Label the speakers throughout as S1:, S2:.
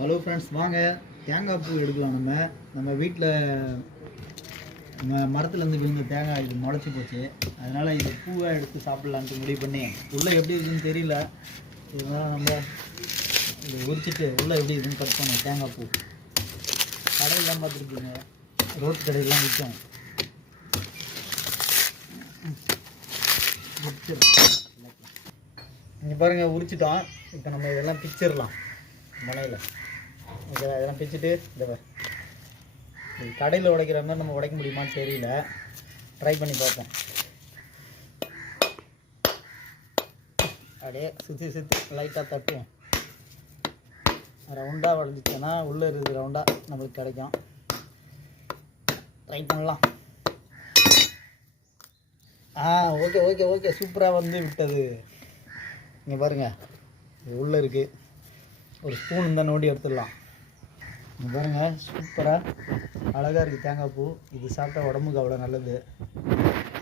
S1: Hello friends வாங்க. தேங்காய் பூ எடுக்கலாம் நம்ம. நம்ம வீட்டில் நம்ம மரத்துலேருந்து விழுந்த தேங்காய் இது முளைச்சி போச்சு. அதனால் இது பூவை எடுத்து சாப்பிட்லான்ட்டு முடிவு பண்ணி உள்ளே எப்படி இருக்குன்னு தெரியல. இதெல்லாம் நம்ம இதை உரிச்சிட்டு உள்ளே எப்படி இருக்குன்னு கட் பண்ணோம். தேங்காய் பூ. கடையெல்லாம் பார்த்துருக்கீங்க. ரோட் கடையெல்லாம் விற்கும் இங்கே பாருங்கள் உரிச்சிட்டோம். இப்போ நம்ம இதெல்லாம் பிச்சிடலாம் மலையில் ஓகேவா இதெல்லாம் பிச்சுட்டு இந்த கடையில் உடைக்கிற மாதிரி நம்ம உடைக்க முடியுமான்னு தெரியல. ட்ரை பண்ணி பார்ப்போம். அப்படியே சுற்றி சுற்றி லைட்டாக தட்டுவோம். ரவுண்டாக உடஞ்சிச்சோன்னா உள்ளே இருக்குது ரவுண்டாக நம்மளுக்கு கிடைக்கும். ட்ரை பண்ணலாம். ஆ ஓகே ஓகே ஓகே சூப்பராக வந்து விட்டது. இங்கே பாருங்கள் இது உள்ளே இருக்குது ஒரு ஸ்பூன் இருந்தால் நோண்டி எடுத்துடலாம். பாருங்க சூப்பராக அழகாக இருக்குது தேங்காய் பூ. இது சாப்பிட்டா உடம்புக்கு அவ்வளோ நல்லது.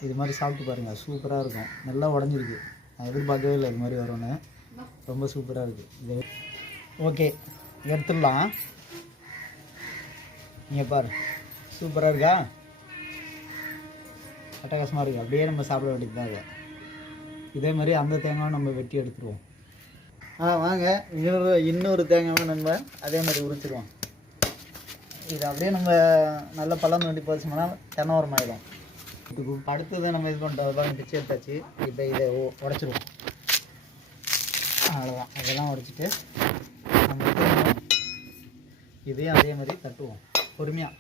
S1: இது மாதிரி சாப்பிட்டு பாருங்கள் சூப்பராக இருக்கும். நல்லா உடஞ்சிருக்கு. நான் எதிர்பார்க்கவே இல்லை இது மாதிரி வரும்னு. ரொம்ப சூப்பராக இருக்குது இது ஓகே எடுத்துடலாம். நீங்கள் பாரு. சூப்பராக இருக்கா? அட்டகாசமாக இருக்குது அப்படியே நம்ம சாப்பிட வேண்டியது தான் இதே மாதிரி அந்த தேங்காவை நம்ம வெட்டி எடுத்துருவோம். ஆ வாங்க. இன்னொரு இன்னொரு தேங்காவை நம்ம அதே மாதிரி உரிச்சிருவோம். இது அப்படியே நம்ம நல்ல பழம் வேண்டி போச்சுன்னா தென்னவரம் ஆயிடும் இப்போ அடுத்தது நம்ம இது பண்ணிட்டோம். பாருங்க பிச்சை எடுத்தாச்சு. இப்போ இதை உடச்சிருவோம் உடைச்சிருவோம். அவ்வளோதான் அதெல்லாம் உடைச்சிட்டு நம்ம இதையும் அதே மாதிரி தட்டுவோம். பொறுமையாக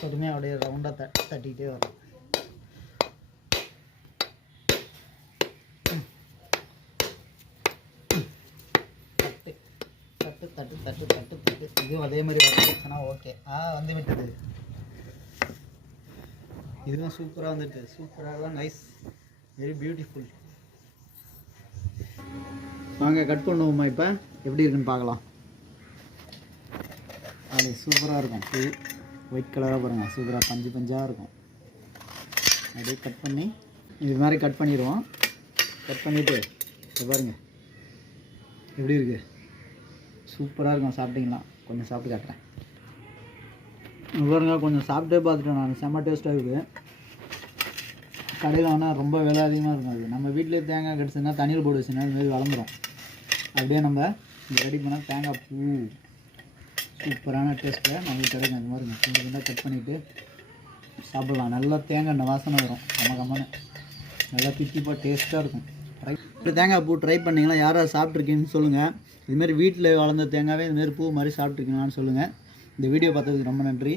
S1: பொறுமையாக அப்படியே ரவுண்டாக த தட்டிக்கிட்டே வரும் தட்டு தட்டு தட்டு தட்டு தட்டு. இதுவும் அதே மாதிரி வந்துச்சுன்னா ஓகே ஆ வந்து விட்டது. இதுவும் சூப்பராக வந்துட்டு. சூப்பராக நைஸ் வெரி பியூட்டிஃபுல் வாங்க கட் பண்ணுவோமா இப்போ? எப்படி இருக்குன்னு பார்க்கலாம். அது சூப்பராக இருக்கும். ஒயிட் கலராக பாருங்கள் சூப்பராக பஞ்சு பஞ்சாக இருக்கும். அப்படியே கட் பண்ணி இது மாதிரி கட் பண்ணிடுவோம். கட் பண்ணிவிட்டு பாருங்கள் எப்படி இருக்குது சூப்பராக இருக்கும் சாப்பிட்டீங்களா கொஞ்சம் சாப்பிட்டு காட்டுறேன். பாருங்க கொஞ்சம் சாப்பிட்டே பார்த்துட்டேன் நான். செம்ம டேஸ்ட்டாக இருக்குது கடையில் ஆனால் ரொம்ப விலை அதிகமாக இருக்கும் அது. நம்ம வீட்டிலே தேங்காய் கிடச்சுன்னா தண்ணியில் போட்டு வச்சுன்னா அதுமாரி வளர்ந்துடும் அப்படியே நம்ம ரெடி பண்ணால் தேங்காய் பூ. சூப்பரான டேஸ்ட்டில் நம்மளுக்கு கிடைக்கும். இந்த மாதிரி கொஞ்சம் கொஞ்சம் கட் பண்ணிவிட்டு சாப்பிட்லாம். நல்லா தேங்காய் எண்ணெய் வாசனை வரும். கம்ம கம்மனு நல்லா தித்திப்பாக டேஸ்ட்டாக இருக்கும். இப்படி தேங்காய் பூ ட்ரை பண்ணிங்களா யாராவது சாப்பிட்ருக்கீங்கன்னு சொல்லுங்கள் இதுமாரி வீட்டில் வளர்ந்த தேங்காவே இதுமாரி பூ மாதிரி சாப்பிட்ருக்கீங்களான்னு சொல்லுங்கள் இந்த வீடியோ பார்த்ததுக்கு ரொம்ப நன்றி.